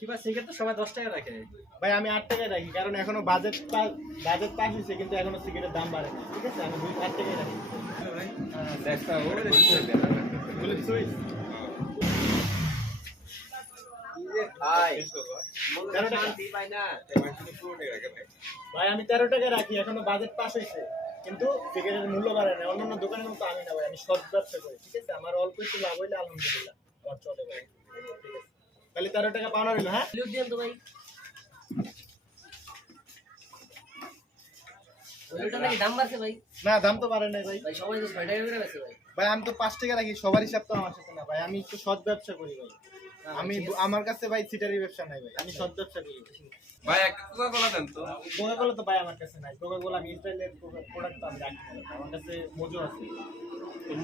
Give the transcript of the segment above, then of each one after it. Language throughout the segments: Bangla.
কিবা সিগারেট তো সবাই 10 টাকা রাখে। ভাই আমি 8 টাকায় রাখি, কারণ এখনো বাজেট পাস হয়েছে, কিন্তু এখনো সিগারেটের দাম বাড়ে না। ঠিক আছে, আমি 8 টাকায় রাখি। ভাই দেখটা ওরে বলে সুইচ ভাই তেরো টাকা। শান্তি পাই না। ভাই আমি 13 টাকায় রাখি, এখনো বাজেট পাস হয়েছে, কিন্তু সিগারেটের মূল্য বাড়ে না। অন্যান্য দোকানের মতো আমি না ভাই, আমি সৎ ব্যবসা করি। ঠিক আছে, আমার অল্প একটু লাভ হইলে আলহামদুলিল্লাহ আমার চলে ভাই। ঠিক আছে, তাহলে 13 টাকা পাওনা রইল। হ্যাঁ লিউ দেন তো ভাই। ওইটা নাকি দাম বাড়ছে ভাই। না, দাম তো বাড়ে নাই ভাই। ভাই সবাই তো 6 টাকা করে বেচে ভাই। ভাই আমি তো 5 টাকা রাখি, সবার হিসাব তো আমার সাথে না ভাই। আমি একটু সৎ ব্যবসা করি ভাই। আমি আমার কাছে ভাই সিটারি ব্যবসা নাই ভাই, আমি সৎ ব্যবসা করি। ভাই একটা কোকা-কোলা দেন তো। কোকা-কোলা তো ভাই আমার কাছে নাই। কোকা-কোলা আমি ইসরায়েলের প্রোডাক্ট তো আমি রাখি না। আমার কাছে মোজো আছে।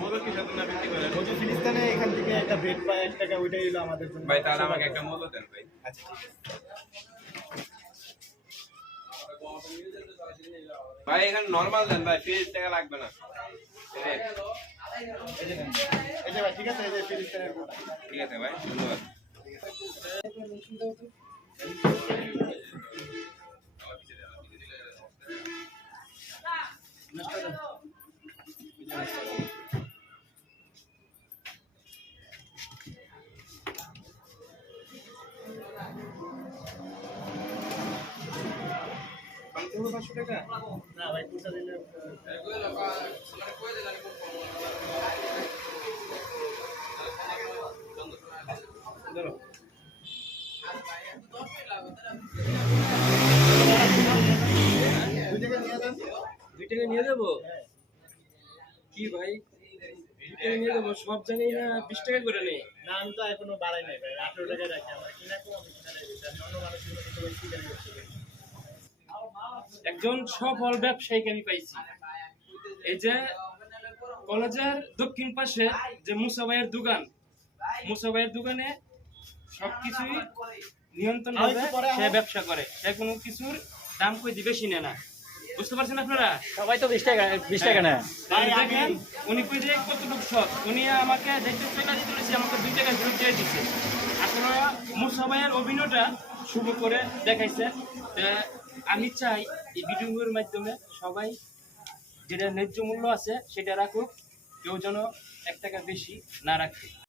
মোজো কি সাথে না বিক্রি করেন? মোজো ফিলিস্তিনে এখান থেকে একটা ব্রেড পায় 1 টাকা, ওইটাই হলো আমাদের জন্য। ভাই তাহলে আমাকে একটা মোজো দেন ভাই। আচ্ছা ঠিক আছে। ভাই এখানে নরমাল দেন ভাই, 30 টাকা লাগবে না। এই যে নেন। এই যে ভাই, ঠিক আছে, এই যে ফিলিস্তিনের প্রোডাক্ট। ঠিক আছে ভাই, ধন্যবাদ। পাঁচশো 500 টাকা? না ভাই, কুচা দিলে ধরো। 2 টাকা নিয়ে যান। 2 টাকা নিয়ে দেবো। হ্যাঁ। কি ভাই? 2 টাকা নিয়ে দেবো, সব জায়গায় না 20 টাকা করে নেই। না, আমি তো এখনো বাড়াই নাই ভাই। 18 টাকায় রাখি। আমার কিনা কম, আমি কিনা রাখি। আমি অন্য মানুষের মতো তো ওই সিগারেট ব্যবসা করি না। একজন সফল ব্যবসায়ীকে আমি পাইছি। এই যে কলেজের দক্ষিণ পাশে যে মুসা ভাইয়ের দোকান, মুসা ভাইয়ের দোকানে সবকিছুই নিয়ন্ত্রণ ভাবে সে ব্যবসা করে। সে কোনো কিছুর দাম কই দিবে বেশি নেয় না। বুঝতে পারছেন আপনারা? সবাই তো 20 টাকা নেয়। ভাই দেখেন উনি কই যে কতটুকু সৎ। উনি আমাকে দেখতে চলে দিতে বলেছে, আমাকে 2 টাকা ফেরত দিয়ে দিচ্ছে। আসলে মুসা ভাইয়ের অভিনয়টা শুরু করে দেখাইছে। আমি চাই এই ভিডিওর মাধ্যমে সবাই যেটা ন্যায্য মূল্য আছে সেটা রাখুক, কেউ যেন 1 টাকা বেশি না রাখে।